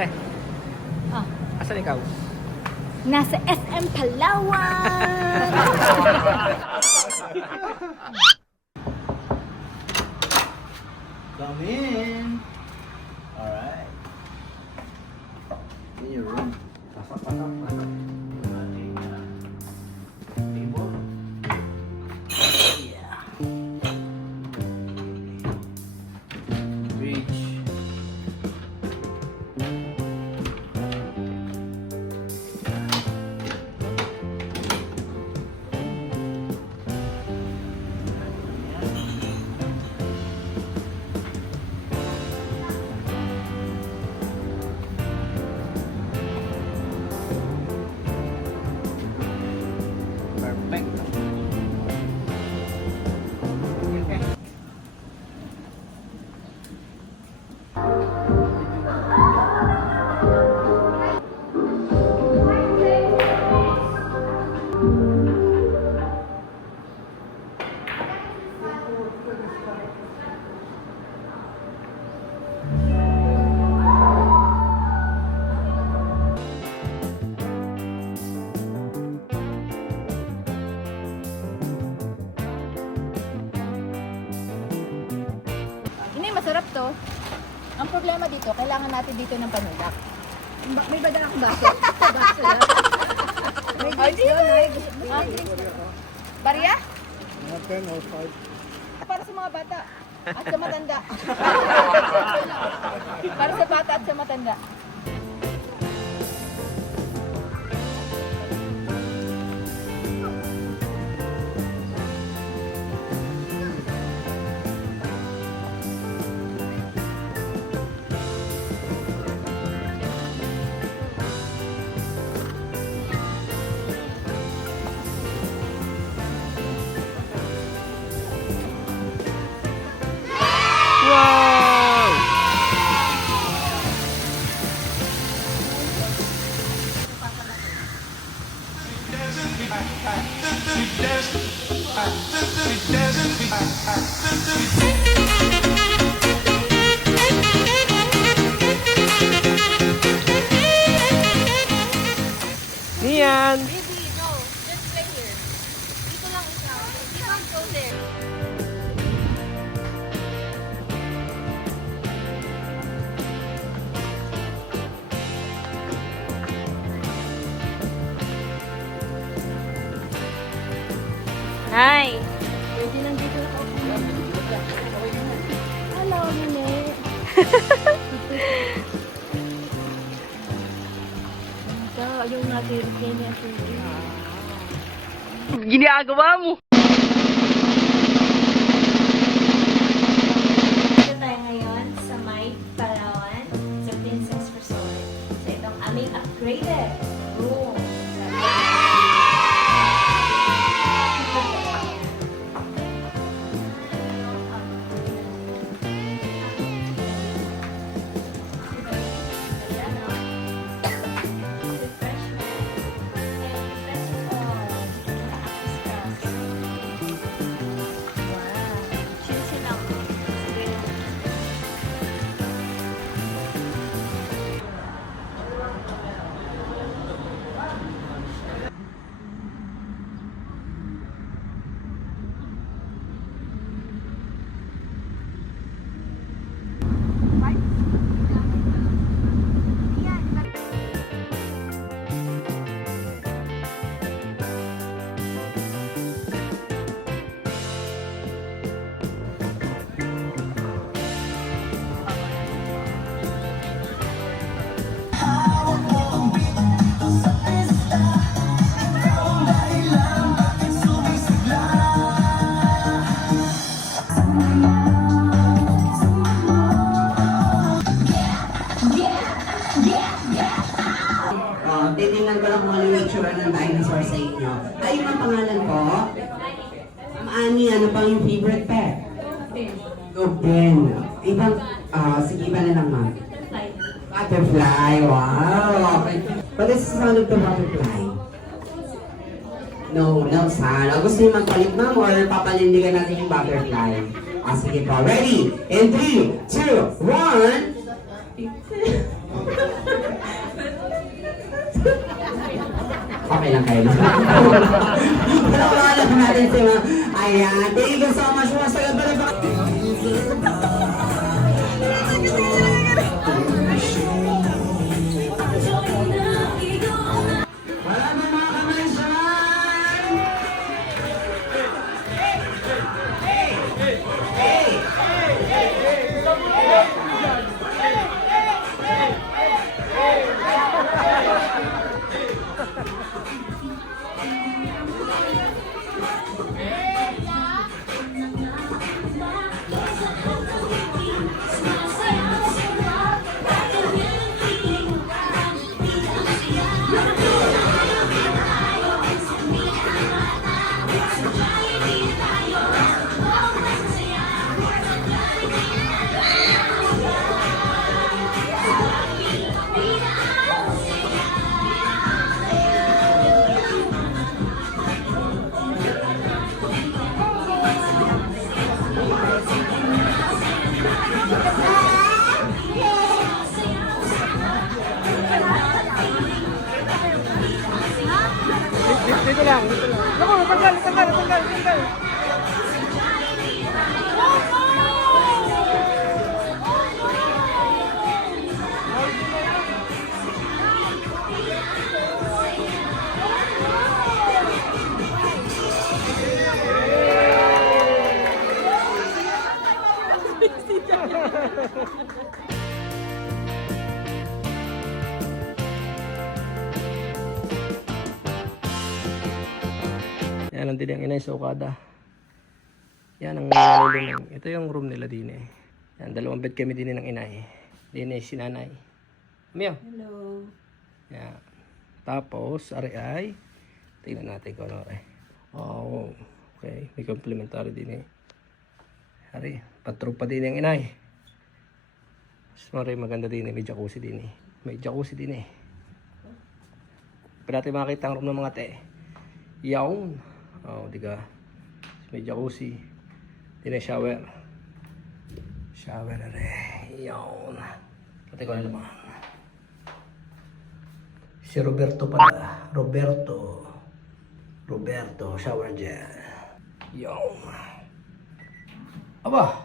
Ate, Ah, asan ikaw? nasa SM Palawan! Come in. Alright. In your room. Pasok. Ating, table. Yeah. Fridge. Perfect. Hindi, masarap to. Ang problema dito, kailangan natin dito ng panulak. May badala akong baso. Baso lang. May drinks doon, may drinks. Barya? 10 or 5. Para sa mga bata. At sa matanda. Para sa bata at sa matanda. Wow! Nian! Baby, no. Just play here. Dito lang ikaw. You can't go there. Hi! Pwede lang dito na ako. Hello, Mine. Yung natin niya Ginagawa mo! Dito tayo ngayon sa May Palawan, sa Princess Resort. So itong aming upgraded room. Titingnan ko lang kung ano yung itsura ng dinosaur sa inyo. Ay, yung ang pangalan ko? Ma'am Annie, ano pa yung favorite pet? Ben. Ibang, sige, iba na lang, ma'am. Butterfly, wow! Okay. What is the sound of the butterfly? No, no sound. Gusto niyo magpalit, ma'am, or papalindigan natin yung butterfly? Sige po. Ready? In 3, 2, 1... okay lang kayo. Palawalan natin si mga, ayan, thank you so much mga sa ganda. Wala na mga kamay dyan! Dito lang, dito lang. Naku, tanggal. Yan ang din ang inay sa Okada. Yan ang nalulunong. Ito yung room nila din eh. Yan, 2 bed kami din ng inay. Din eh si nanay. Miyo. Hello. Yan. Tapos, ari ay. Tingnan natin kung ano eh. Oh, okay. May complimentary din eh. Ari, patrupa din ang inay. Sorry, maganda din eh. May jacuzzi din eh. May jacuzzi din eh. Pwede natin makakita ang room ng mga te. Yawn. Oh, diga. May jacuzzi. Din eh, shower. Shower na rin. Yawn. Pati ko na naman. Si Roberto pala. Roberto, shower gel. Yawn. Aba,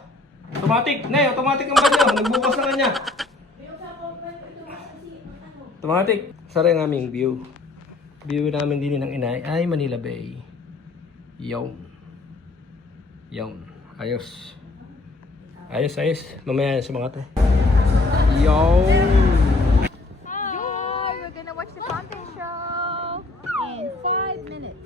automatic. Nay, automatic ang banyo. Nagbukas na kanya. Automatic. Sara yung aming view. View namin din ng inay ay Manila Bay. Yawn. Ayos. Mamaya sa mga te. Yawn. Hi, we're gonna watch the fountain show in 5 minutes.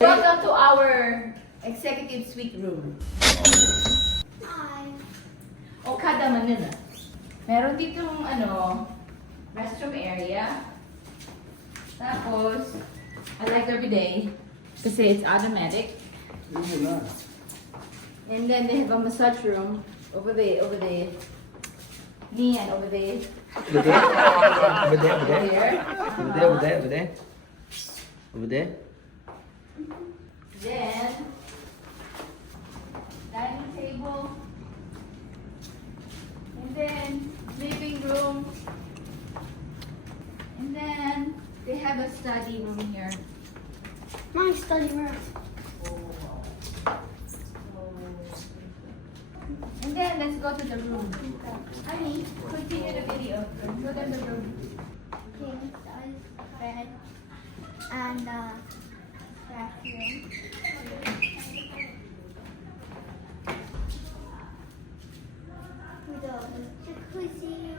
Welcome to our executive suite room. Hi. Okada, Manila. Meron ditong restroom area. Tapos, I like their bidet kasi it's automatic. And then they have a massage room over there. Me and over there. Over there. Then, dining table. And then, living room. And then, they have a study room here. My study room. And then, let's go to the room. Honey, continue the video. Go to the room. Pink, bed, and bathroom. We got the jacuzzi.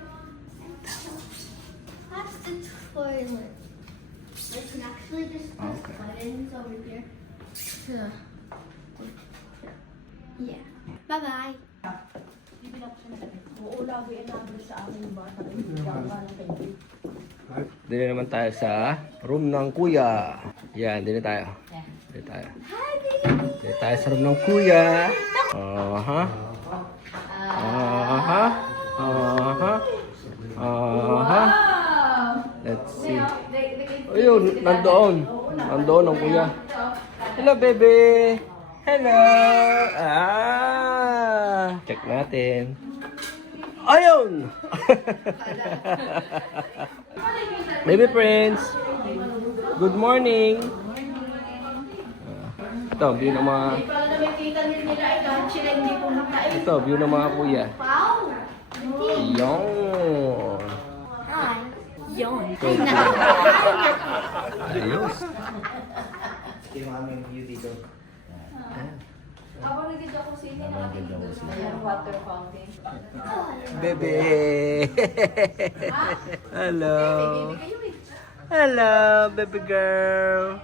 That's the toilet. I can actually just press buttons over here. Yeah. Bye bye. Dito naman tayo sa room ng kuya. Yan, dito tayo. Dito tayo. Dito tayo sa room ng kuya. Aha. Aha. Aha. Aha. Let's see. Ayun, nandoon. Nandoon ang kuya. Hello, baby. Hello. Check natin. Ayun. Baby Prince. Good morning. Ito, view ng mga... Ito, view ng mga kuya. Wow. Yon. Hi. Ayos. Yung aming view dito. Water fountain. Baby. Hello. Hello, baby girl.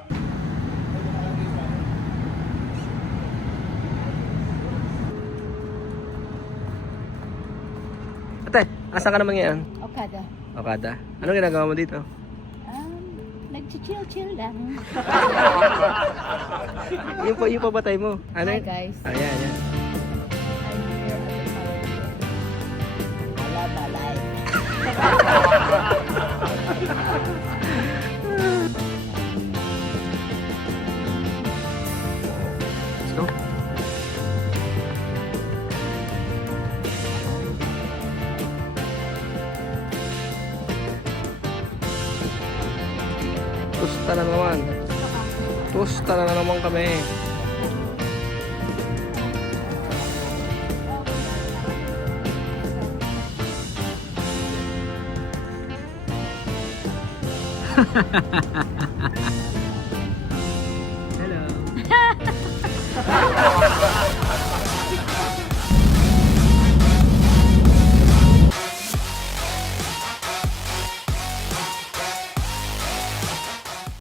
Ate, asa ka naman ngayon? Okada. Okada. Anong ginagawa mo dito? Nag-chill lang. Yung papatay mo. Ano Hi yun? guys. Ayan, ayan. I'm here at the Ala balay. Let's go. Tusta na naman. Tusta na naman kami.